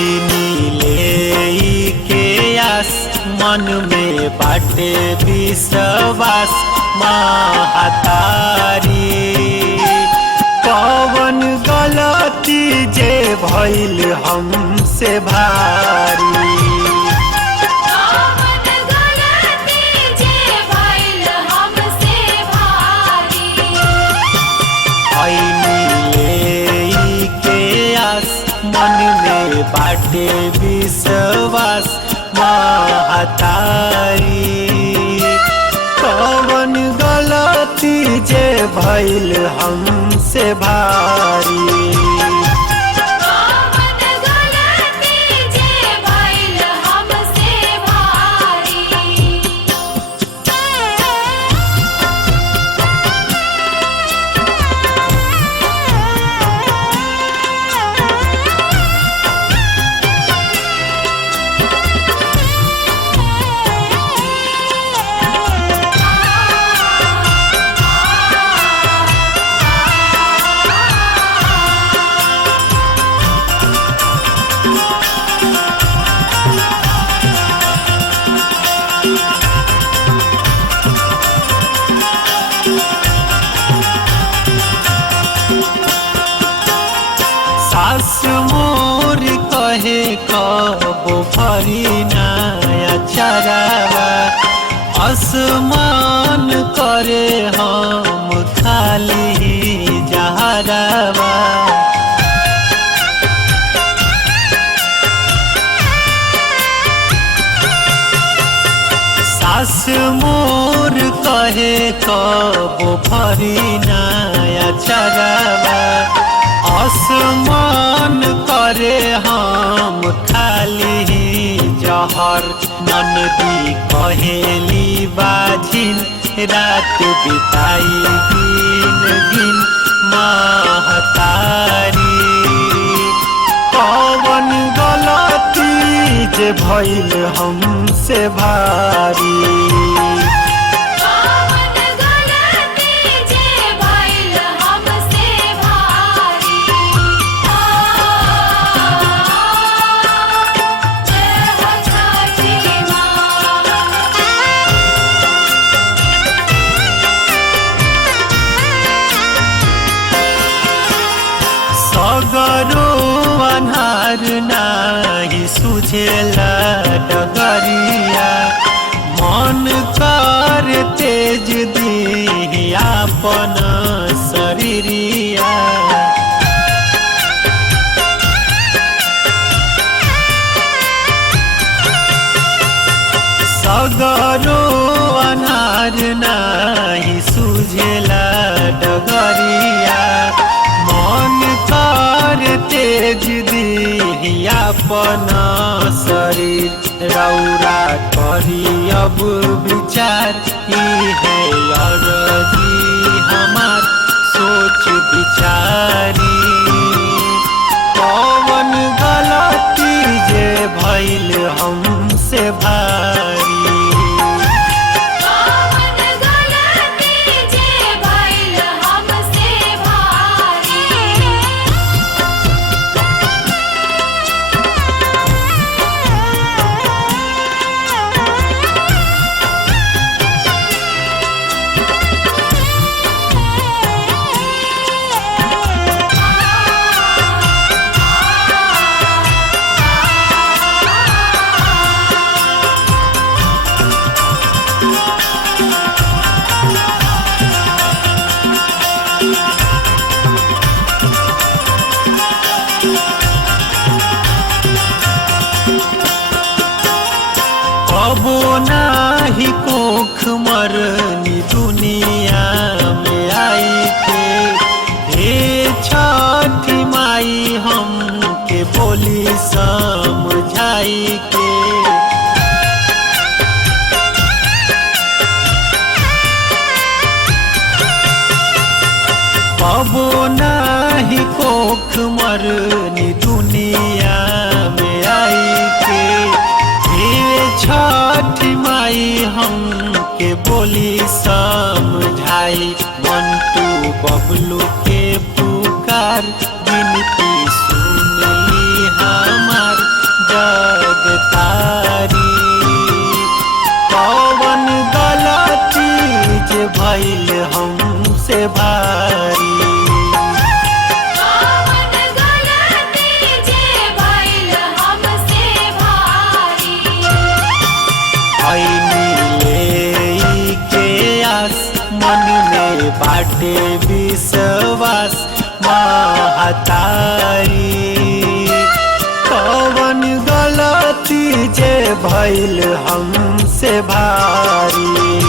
ले के आस मन में बाटे विश्वास महतारी। कौन गलती जे भइल हमसे भारी। मन में बाटे विश्वास महतारी। कौन गलती जे भइल हमसे भारी। सास मोर कहे कबो भरी नया चरावा। आसमान करे हम खाली जहरावा। सास मोर कहे कबो भरी नया चरावा। आसमान करे हम खाली जहर। ननदी कहेली बाझिन रात बिताई गिन गिन महतारी। कौन गलती जे भइल हमसे भारी। सगरो अन्हार नाही सुझेला डगरिया। मन कर तेज दी आपन शरीरिया। सगरो अन्हार नाही सुझेला डगरिया। मन कर तेज दी आपन शरीर। रौरा करी अब विचार है अरजी हमार सोच विचारी। कौन गलती जे भइल हमसे भारी। कबो नाही कोख मरनी दुनिया में आई के। हे छठी माई हमके बोली समझाई के। कबो नाही कोख मरनी दुनिया में आई के। छठी माई हमके बोली समझाई। मंटू बबलू के पुकार गिनती सुनली हमार। हमसे भारी। मन में बाटे विश्वास महतारी, कौन गलती जे भइल हमसे भारी।